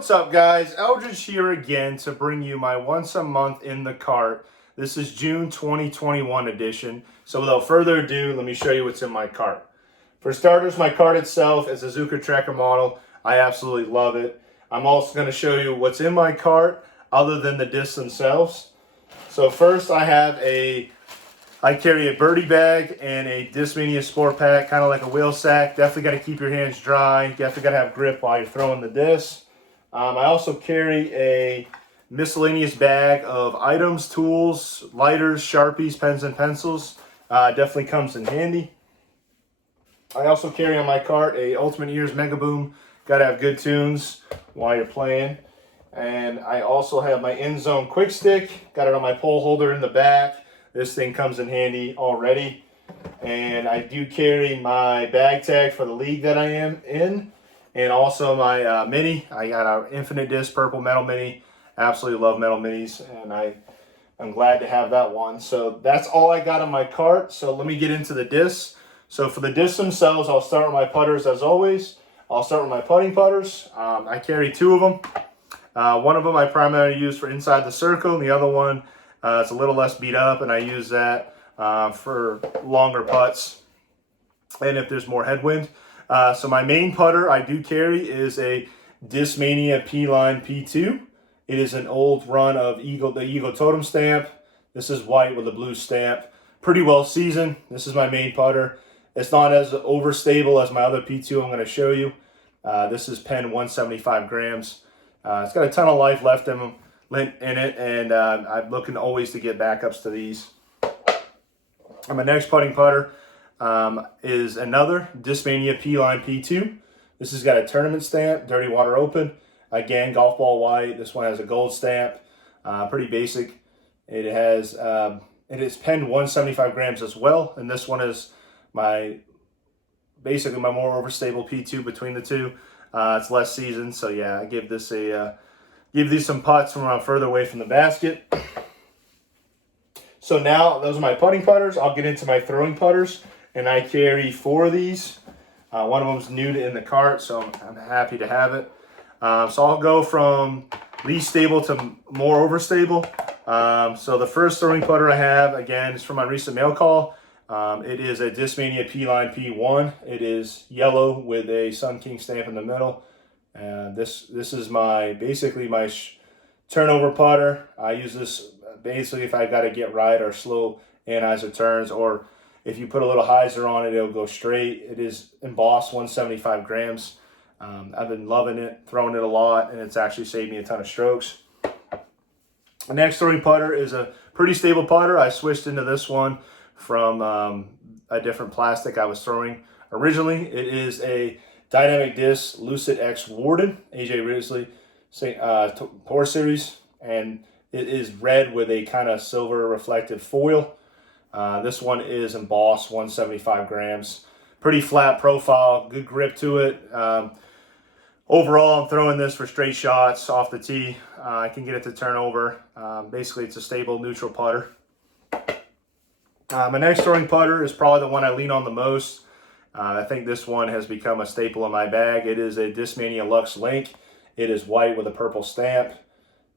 What's up, guys? Eldridge here again to bring you my once a month in the cart. This is June 2021 edition. So without further ado, let me show you what's in my cart. For starters, my cart itself is a Zucker Tracker model. I absolutely love it. I'm also going to show you what's in my cart other than the discs themselves. So first I carry a birdie bag and a Discmania Sport Pack, kind of like a wheel sack. Definitely got to keep your hands dry. You definitely got to have grip while you're throwing the discs. I also carry a miscellaneous bag of items, tools, lighters, Sharpies, pens, and pencils. Definitely comes in handy. I also carry on my cart a Ultimate Ears Mega Boom. Got to have good tunes while you're playing. And I also have my End Zone Quick Stick. Got it on my pole holder in the back. This thing comes in handy already. And I do carry my bag tag for the league that I am in. And also my mini. I got an Infinite Disc Purple Metal Mini. Absolutely love metal minis. And I'm glad to have that one. So that's all I got on my cart. So let me get into the discs. So for the discs themselves, I'll start with my putters as always. I'll start with my putting putters. I carry two of them. One of them I primarily use for inside the circle. And the other one, it's a little less beat up. And I use that for longer putts. And if there's more headwind. So my main putter I do carry is a Discmania P-Line P2. It is an old run of the Eagle Totem stamp. This is white with a blue stamp. Pretty well seasoned. This is my main putter. It's not as overstable as my other P2 I'm going to show you. This is pen 175 grams. It's got a ton of life left in it, and I'm looking always to get backups to these. And my next putting putter is another Discmania P-Line P2. This has got a tournament stamp, Dirty Water Open. Again, golf ball white. This one has a gold stamp. Pretty basic. It is penned 175 grams as well. And this one is basically my more overstable P2 between the two. It's less seasoned, so yeah, I give these some putts from around further away from the basket. So now those are my putting putters. I'll get into my throwing putters. And I carry four of these. One of them's new in the cart, so I'm happy to have it. So I'll go from least stable to more overstable. So the first throwing putter I have, again, is from my recent mail call. It is a Discmania P-Line P1. It is yellow with a Sun King stamp in the middle. This is basically my turnover putter. I use this basically if I got to get right or slow anhyzer turns, or if you put a little hyzer on it, it'll go straight. It is embossed 175 grams. I've been loving it, throwing it a lot, and it's actually saved me a ton of strokes. The next throwing putter is a pretty stable putter. I switched into this one from a different plastic I was throwing originally. It is a Dynamic Disc Lucid X Warden, AJ Risley Tour Series, and it is red with a kind of silver reflective foil. This one is embossed 175 grams. Pretty flat profile, good grip to it. Overall, I'm throwing this for straight shots off the tee. I can get it to turn over. Basically, it's a stable, neutral putter. My next throwing putter is probably the one I lean on the most. I think this one has become a staple in my bag. It is a Discmania Lux Link. It is white with a purple stamp.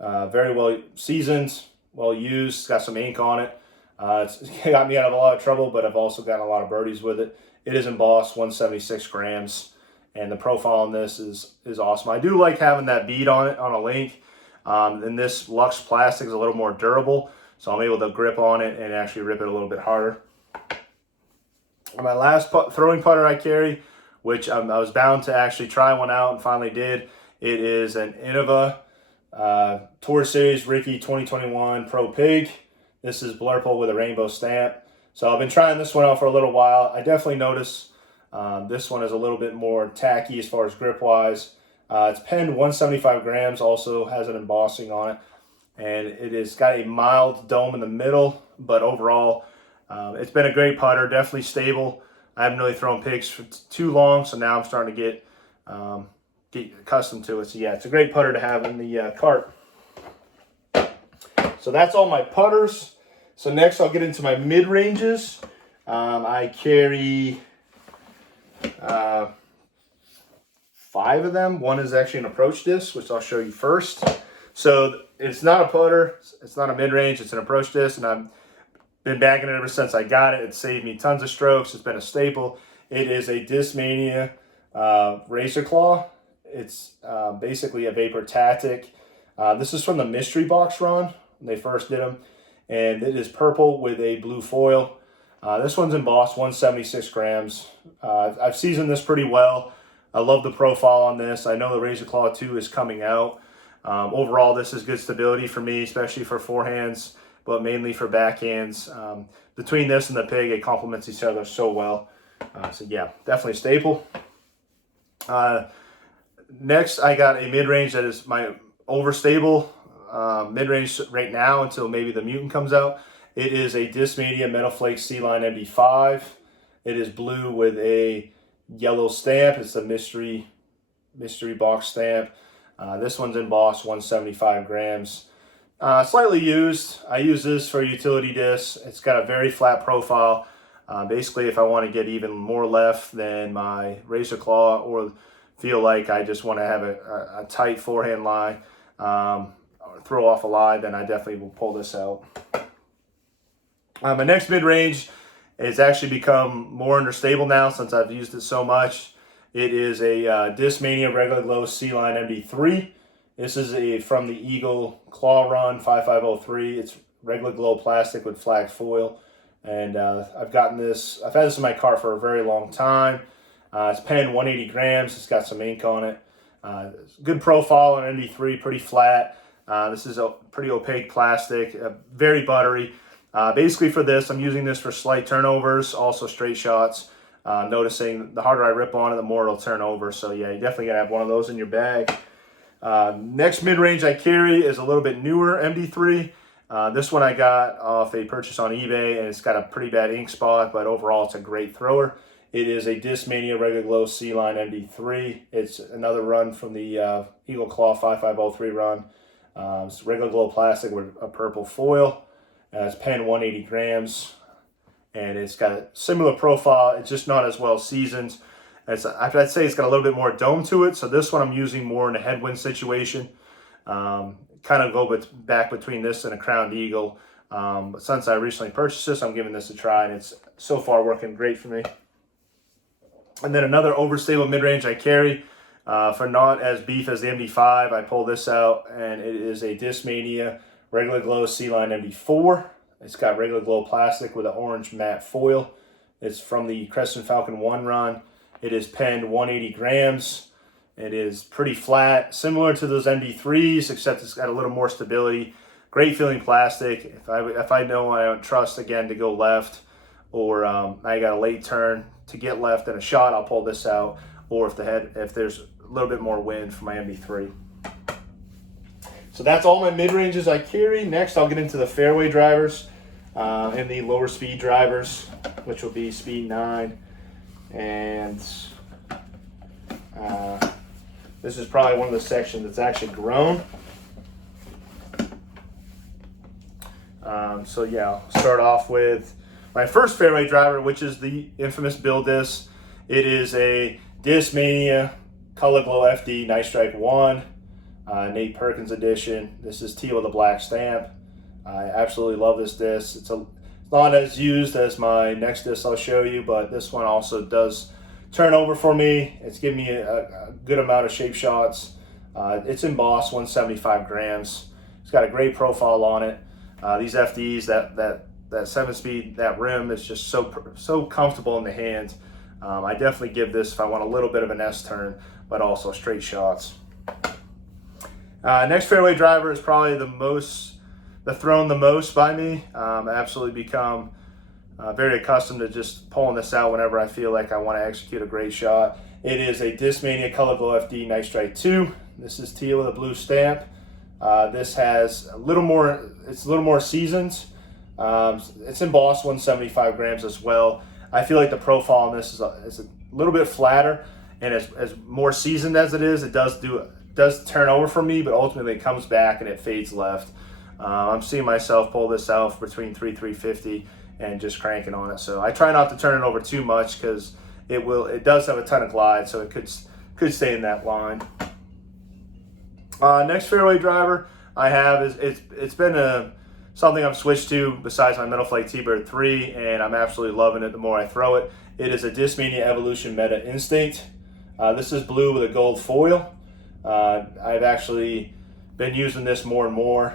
Very well seasoned, well used. It's got some ink on it. It's got me out of a lot of trouble, but I've also gotten a lot of birdies with it. It is embossed 176 grams, and the profile on this is awesome. I do like having that bead on it on a link. And this Lux plastic is a little more durable, so I'm able to grip on it and actually rip it a little bit harder. And my last throwing putter I carry, which I was bound to actually try one out and finally did, it is an Innova Tour Series Ricky 2021 Pro Pig. This is Blurple with a rainbow stamp. So I've been trying this one out for a little while. I definitely notice this one is a little bit more tacky as far as grip-wise. It's penned 175 grams, also has an embossing on it. And it has got a mild dome in the middle, but overall, it's been a great putter, definitely stable. I haven't really thrown pigs for too long, so now I'm starting to get accustomed to it. So yeah, it's a great putter to have in the cart. So that's all my putters. So next I'll get into my mid-ranges. I carry 5 of them. One is actually an approach disc, which I'll show you first. So it's not a putter, it's not a mid-range, it's an approach disc, and I've been bagging it ever since I got it. It saved me tons of strokes. It's been a staple. It is a Discmania Razor Claw. It's basically a Vapor Tactic. This is from the Mystery Box run when they first did them, and it is purple with a blue foil. This one's embossed, 176 grams. I've seasoned this pretty well. I love the profile on this. I know the Razor Claw 2 is coming out. Overall, this is good stability for me, especially for forehands, but mainly for backhands. Between this and the Pig, it complements each other so well. So yeah, definitely a staple. Next, I got a mid-range that is my overstable mid-range right now until maybe the Mutant comes out. It is a Discmania Metal Flake C-Line MD5. It is blue with a yellow stamp. It's a mystery box stamp. This one's embossed, 175 grams. Slightly used. I use this for utility discs. It's got a very flat profile. Basically, if I want to get even more left than my Razor Claw, or feel like I just want to have a tight forehand lie, or throw off a lie, then I definitely will pull this out. My next mid-range has actually become more understable now since I've used it so much. It is a Discmania Regular Glow C-Line MD3. This is from the Eagle Claw Run 5503. It's regular glow plastic with flag foil. And I've had this in my car for a very long time. It's penned 180 grams. It's got some ink on it. Good profile on MD3, pretty flat. This is a pretty opaque plastic, very buttery. Basically for this, I'm using this for slight turnovers, also straight shots. Noticing the harder I rip on it, the more it'll turn over. So yeah, you definitely gotta have one of those in your bag. Next mid-range I carry is a little bit newer MD3. This one I got off a purchase on eBay, and it's got a pretty bad ink spot, but overall it's a great thrower. It is a Discmania Regular Glow C-Line MD3. It's another run from the Eagle Claw 5503 run. It's regular glow plastic with a purple foil. It's penned 180 grams, and it's got a similar profile. It's just not as well seasoned. I'd say it's got a little bit more dome to it, so this one I'm using more in a headwind situation. Kind of go back between this and a Crowned Eagle. But since I recently purchased this, I'm giving this a try, and it's so far working great for me. And then another overstable mid-range I carry, for not as beef as the MD5, I pull this out, and it is a Discmania Regular Glow C-Line MD4. It's got regular glow plastic with an orange matte foil. It's from the Crescent Falcon 1 run. It is penned 180 grams. It is pretty flat, similar to those MD3s, except it's got a little more stability. Great feeling plastic. If I know I don't trust again to go left, or I got a late turn to get left in a shot, I'll pull this out. Or if there's a little bit more wind for my MD3. So that's all my mid-ranges I carry. Next, I'll get into the fairway drivers and the lower speed drivers, which will be speed 9. And this is probably one of the sections that's actually grown. So yeah, I'll start off with my first fairway driver, which is the infamous Bill Disc. It is a Discmania Color Glow FD Night Strike 1. Nate Perkins edition. This is teal with a black stamp. I absolutely love this disc. It's not as used as my next disc I'll show you, but this one also does turn over for me. It's giving me a good amount of shape shots. It's embossed, 175 grams. It's got a great profile on it. These FDs, that 7-speed, that rim is just so comfortable in the hand. I definitely give this if I want a little bit of an S turn, but also straight shots. Next fairway driver is probably thrown the most by me. I absolutely become very accustomed to just pulling this out whenever I feel like I want to execute a great shot. It is a Discmania Color Glow FD Night Strike 2. This is teal with a blue stamp. This has it's a little more seasoned. It's embossed, 175 grams as well. I feel like the profile on this is a little bit flatter, and as more seasoned as it is, it does turn over for me, but ultimately it comes back and it fades left. I'm seeing myself pull this out between 350 and just cranking on it. So I try not to turn it over too much because it does have a ton of glide, so it could could stay in that line. Next fairway driver I have is it's been something I've switched to besides my Metal Flake T-Bird 3, and I'm absolutely loving it the more I throw it. It is a Discmania Evolution Meta Instinct. This is blue with a gold foil. I've actually been using this more and more.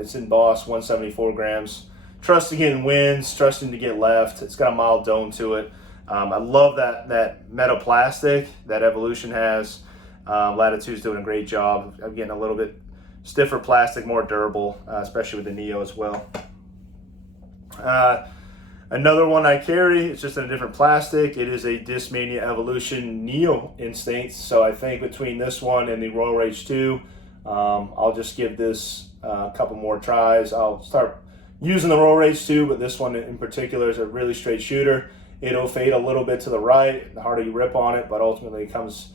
It's in Boss, 174 grams. Trusting in winds, trusting to get left. It's got a mild dome to it. I love that metal plastic that Evolution has. Latitude's doing a great job of getting a little bit stiffer plastic, more durable, especially with the Neo as well. Another one I carry, it's just in a different plastic. It is a Discmania Evolution Neo Instinct. So I think between this one and the Royal Rage 2, I'll just give this a couple more tries. I'll start using the Royal Rage 2, but this one in particular is a really straight shooter. It'll fade a little bit to the right the harder you rip on it, but ultimately it comes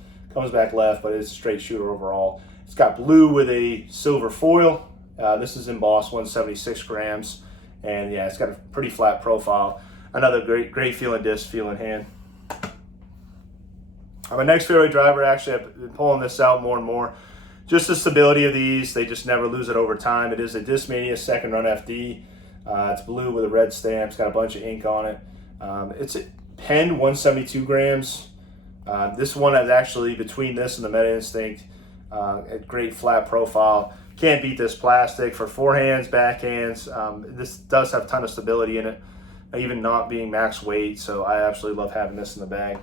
back left, but it's a straight shooter overall. It's got blue with a silver foil. This is in Boss, 176 grams. And yeah, it's got a pretty flat profile. Another great feeling disc, feeling hand. My next fairway driver, actually, I've been pulling this out more and more. Just the stability of these, they just never lose it over time. It is a Discmania Second Run FD. It's blue with a red stamp. It's got a bunch of ink on it. It's a pen, 172 grams. This one is actually between this and the Meta Instinct. A great flat profile. Can't beat this plastic for forehands, backhands. This does have a ton of stability in it, even not being max weight. So I absolutely love having this in the bag.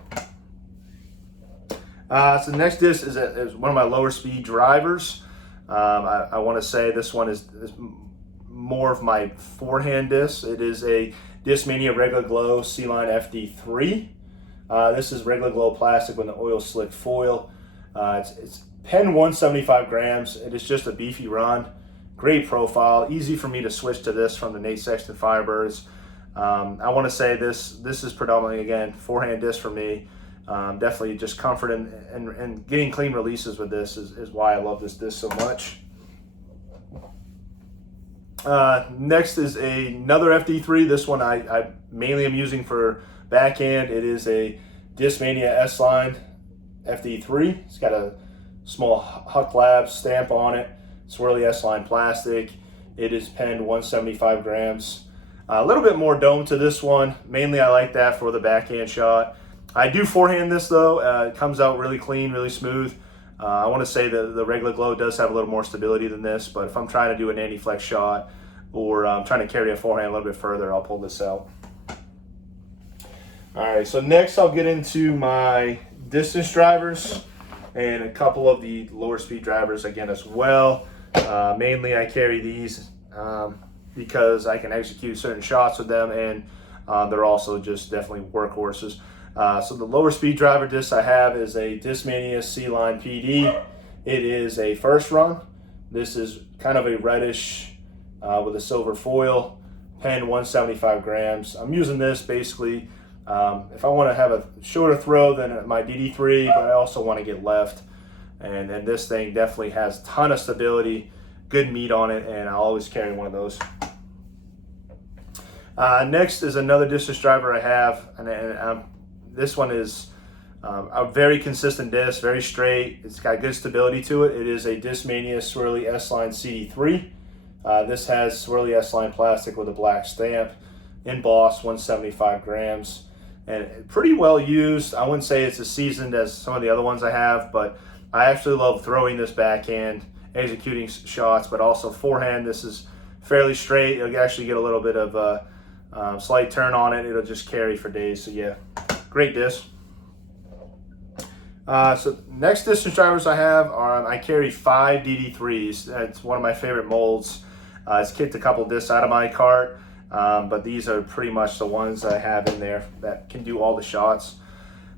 So the next disc is one of my lower speed drivers. I want to say this one is more of my forehand disc. It is a Discmania Regular Glow C-Line FD3. This is Regular Glow plastic with an oil slick foil. It's pen, 175 grams. It is just a beefy run. Great profile. Easy for me to switch to this from the Nate Sexton Firebirds. I want to say this is predominantly, again, forehand disc for me. Definitely just comfort and getting clean releases with this is why I love this disc so much. Next is another FD3. This one I mainly am using for backhand. It is a Discmania S-Line FD3. It's got a small Huck Labs stamp on it. Swirly S-Line plastic. It is penned 175 grams. A little bit more dome to this one. Mainly I like that for the backhand shot. I do forehand this though. It comes out really clean, really smooth. I want to say that the Regular Glow does have a little more stability than this, but if I'm trying to do an anti-flex shot or I'm trying to carry a forehand a little bit further, I'll pull this out. All right, so next I'll get into my distance drivers and a couple of the lower speed drivers again as well. Mainly I carry these because I can execute certain shots with them, and they're also just definitely workhorses. So the lower speed driver disc I have is a Discmania C-Line PD. It is a first run. This is kind of a reddish with a silver foil, pen, 175 grams. I'm using this basically if I want to have a shorter throw than my DD3, but I also want to get left. And this thing definitely has a ton of stability, good meat on it, and I'll always carry one of those. Next is another distance driver I have, and this one is a very consistent disc, very straight. It's got good stability to it. It is a Discmania Swirly S-Line CD3. This has Swirly S-Line plastic with a black stamp, in Boss, 175 grams. And pretty well used. I wouldn't say it's as seasoned as some of the other ones I have, but I actually love throwing this backhand, executing shots, but also forehand. This is fairly straight. You'll actually get a little bit of a slight turn on it. It'll just carry for days. So yeah, great disc. So next distance drivers I have are, I carry 5 DD3s. That's one of my favorite molds. It's kicked a couple discs out of my cart. But these are pretty much the ones I have in there that can do all the shots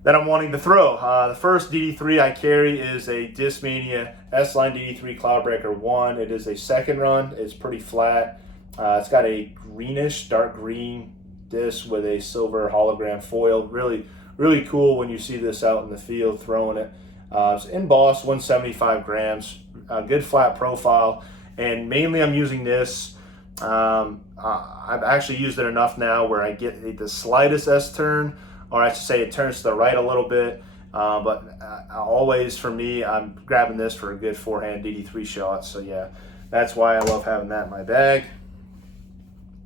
that I'm wanting to throw. The first DD3 I carry is a Discmania S-Line DD3 Cloudbreaker 1. It is a second run. It's pretty flat. It's got a greenish, dark green disc with a silver hologram foil. Really, really cool when you see this out in the field throwing it. It's in Boss, 175 grams. Good flat profile. And mainly I'm using this. I've actually used it enough now where I get the slightest S turn, or I should say it turns to the right a little bit. But always for me, I'm grabbing this for a good forehand DD3 shot. So yeah, that's why I love having that in my bag.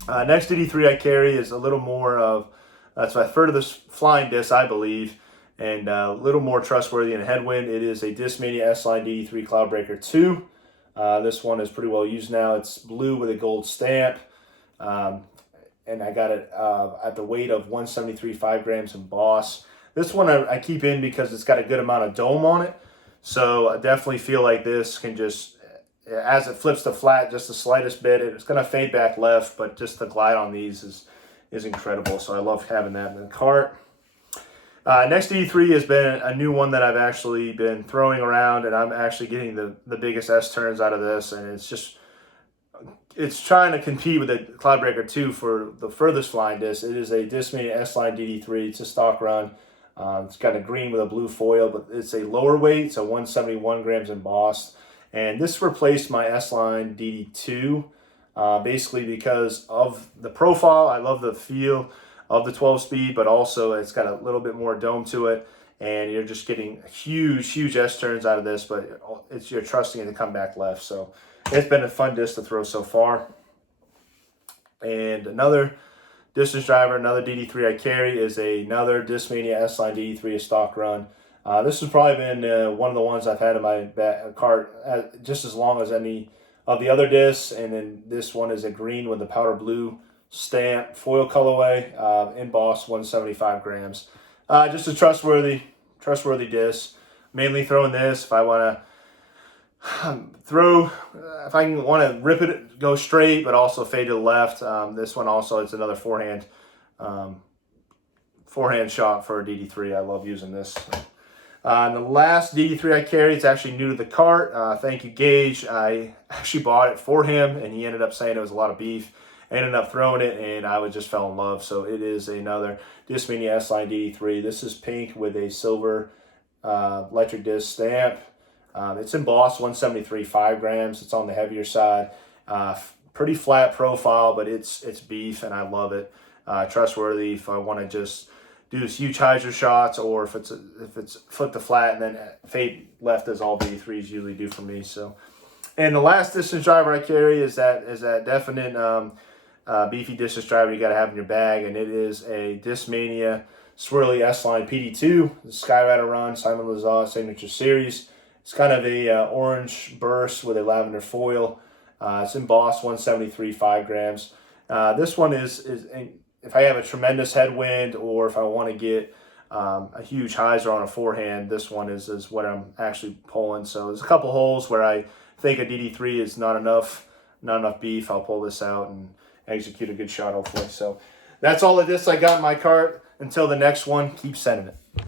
Next DD3 I carry is a little more of, it's my furthest flying disc, I believe, and a little more trustworthy in headwind. It is a Discmania S-Line DD3 Cloudbreaker 2. This one is pretty well used now. It's blue with a gold stamp. And I got it at the weight of 173 5 grams embossed. This one I keep in because it's got a good amount of dome on it. So I definitely feel like this can just, as it flips to flat just the slightest bit, it's going to fade back left, but just the glide on these is incredible. So I love having that in the cart. Next DD3 has been a new one that I've actually been throwing around, and I'm actually getting the biggest S-turns out of this, and it's trying to compete with the Cloudbreaker 2 for the furthest flying disc. It is a Discmania S-Line DD3. It's a stock run. It's got a green with a blue foil, but it's a lower weight. It's a 171 grams embossed. And this replaced my S-Line DD2, basically because of the profile. I love the feel of the 12-speed, but also it's got a little bit more dome to it. And you're just getting huge S-turns out of this, but you're trusting it to come back left. So it's been a fun disc to throw so far. And another distance driver, another DD3 I carry is another Discmania S-Line DD3, a stock run. This has probably been one of the ones I've had in my cart just as long as any of the other discs. And then this one is a green with a powder blue stamp, foil colorway, embossed 175 grams. Just a trustworthy disc. Mainly throwing this if I want to if I want to rip it, go straight, but also fade to the left. This one also, it's another forehand shot for a DD3. I love using this. And the last DD3 I carry, it's actually new to the cart. Thank you, Gage. I actually bought it for him, and he ended up saying it was a lot of beef. I ended up throwing it, and I just fell in love. So it is another Discmania S-Line DD3. This is pink with a silver electric disc stamp. It's embossed 173 5 grams. It's on the heavier side. Pretty flat profile, but it's beef, and I love it. Trustworthy if I want to just do this huge hyzer shots, or if it's flip to flat and then fade left, as all DD3s usually do for me. So, and the last distance driver I carry is that definite beefy distance driver you got to have in your bag, and it is a Discmania Swirly S-Line PD2, the Skyrider Run, Simon Lazar Signature Series. It's kind of a orange burst with a lavender foil. It's embossed 173 5 grams. This one is if I have a tremendous headwind, or if I want to get a huge hyzer on a forehand, this one is what I'm actually pulling. So there's a couple holes where I think a DD3 is not enough beef. I'll pull this out and execute a good shot, hopefully. So that's all of this I got in my cart. Until the next one, keep sending it.